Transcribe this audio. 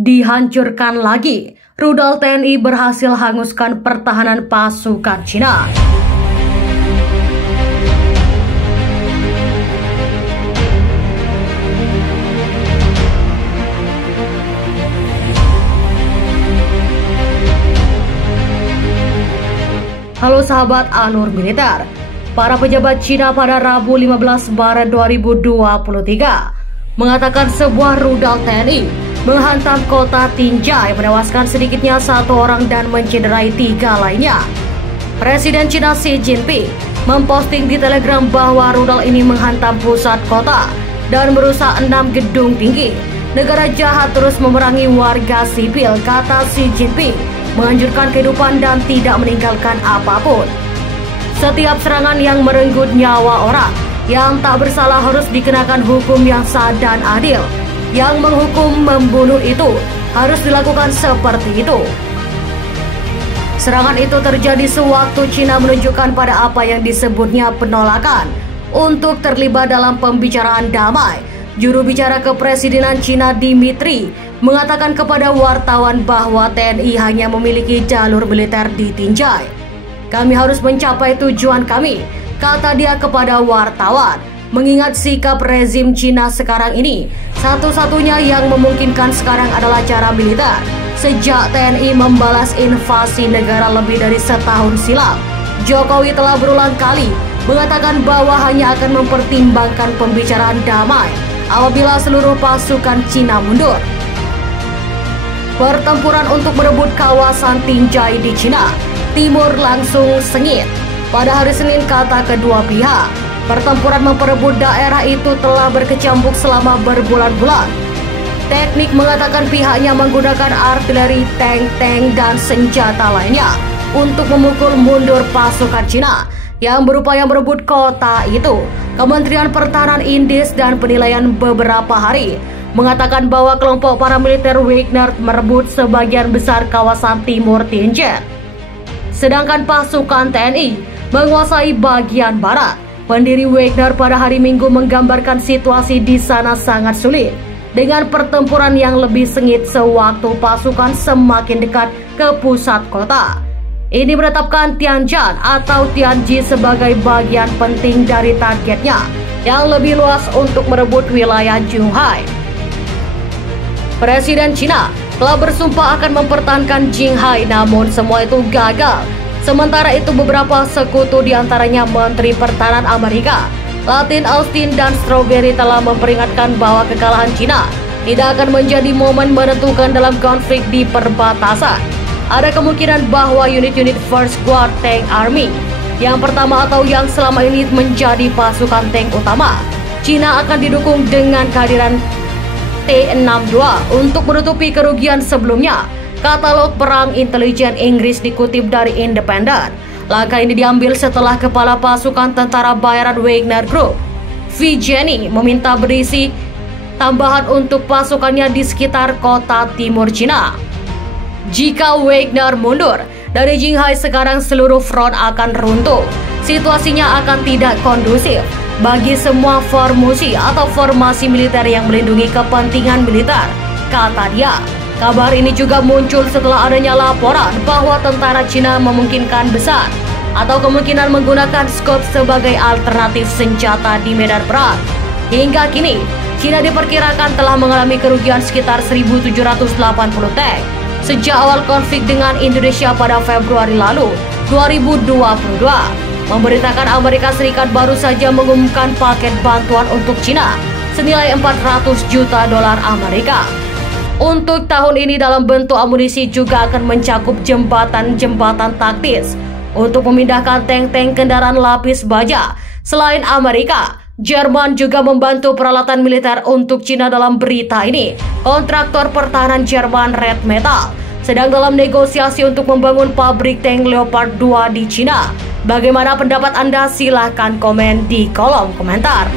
Dihancurkan lagi, rudal TNI berhasil hanguskan pertahanan pasukan Cina. Halo sahabat Anur Militer. Para pejabat Cina pada Rabu 15 Maret 2023 mengatakan sebuah rudal TNI menghantam kota Tinjai, menewaskan sedikitnya 1 orang dan mencederai 3 lainnya. Presiden Cina Xi Jinping memposting di Telegram bahwa rudal ini menghantam pusat kota dan merusak 6 gedung tinggi. Negara jahat terus memerangi warga sipil, kata Xi Jinping, menghancurkan kehidupan dan tidak meninggalkan apapun. Setiap serangan yang merenggut nyawa orang yang tak bersalah harus dikenakan hukum yang sah dan adil. Yang menghukum membunuh itu harus dilakukan seperti itu. Serangan itu terjadi sewaktu Cina menunjukkan pada apa yang disebutnya penolakan untuk terlibat dalam pembicaraan damai. Juru bicara kepresidenan Cina Dmitry mengatakan kepada wartawan bahwa TNI hanya memiliki jalur militer di Tinjai. Kami harus mencapai tujuan kami, kata dia kepada wartawan. Mengingat sikap rezim Cina sekarang ini, satu-satunya yang memungkinkan sekarang adalah cara militer. Sejak TNI membalas invasi negara lebih dari setahun silam, Jokowi telah berulang kali mengatakan bahwa hanya akan mempertimbangkan pembicaraan damai apabila seluruh pasukan Cina mundur. Pertempuran untuk merebut kawasan Tinjai di Cina Timur langsung sengit pada hari Senin, kata kedua pihak. Pertempuran memperebut daerah itu telah berkecamuk selama berbulan-bulan. Teknik mengatakan pihaknya menggunakan artileri, tank-tank, dan senjata lainnya untuk memukul mundur pasukan Cina yang berupaya merebut kota itu. Kementerian Pertahanan Indis dan penilaian beberapa hari mengatakan bahwa kelompok paramiliter Wagner merebut sebagian besar kawasan timur Tinjai, sedangkan pasukan TNI menguasai bagian barat. Pendiri Wagner pada hari Minggu menggambarkan situasi di sana sangat sulit dengan pertempuran yang lebih sengit sewaktu pasukan semakin dekat ke pusat kota. Ini menetapkan Tianjin atau Tianji sebagai bagian penting dari targetnya yang lebih luas untuk merebut wilayah Zhuhai. Presiden Cina telah bersumpah akan mempertahankan Zhuhai, namun semua itu gagal. Sementara itu beberapa sekutu diantaranya Menteri Pertahanan Amerika, Lloyd Austin dan Strawberry telah memperingatkan bahwa kekalahan Cina tidak akan menjadi momen menentukan dalam konflik di perbatasan. Ada kemungkinan bahwa unit-unit First Guard Tank Army yang pertama atau yang selama ini menjadi pasukan tank utama Cina akan didukung dengan kehadiran T-62 untuk menutupi kerugian sebelumnya. Katalog Perang Intelijen Inggris dikutip dari Independent. Langkah ini diambil setelah kepala pasukan tentara bayaran Wagner Group, Vijeni, meminta berisi tambahan untuk pasukannya di sekitar kota timur Cina. Jika Wagner mundur dari Zhuhai sekarang, seluruh front akan runtuh. Situasinya akan tidak kondusif bagi semua formasi militer yang melindungi kepentingan militer, kata dia. Kabar ini juga muncul setelah adanya laporan bahwa tentara Cina memungkinkan besar atau kemungkinan menggunakan Scud sebagai alternatif senjata di medan perang. Hingga kini, Cina diperkirakan telah mengalami kerugian sekitar 1.780 tank sejak awal konflik dengan Indonesia pada Februari lalu 2022. Memberitakan Amerika Serikat baru saja mengumumkan paket bantuan untuk Cina senilai 400 juta dolar Amerika. Untuk tahun ini dalam bentuk amunisi juga akan mencakup jembatan-jembatan taktis untuk memindahkan tank-tank kendaraan lapis baja. Selain Amerika, Jerman juga membantu peralatan militer untuk Cina. Dalam berita ini, kontraktor pertahanan Jerman Red Metal sedang dalam negosiasi untuk membangun pabrik tank Leopard 2 di Cina. Bagaimana pendapat Anda? Silahkan komen di kolom komentar.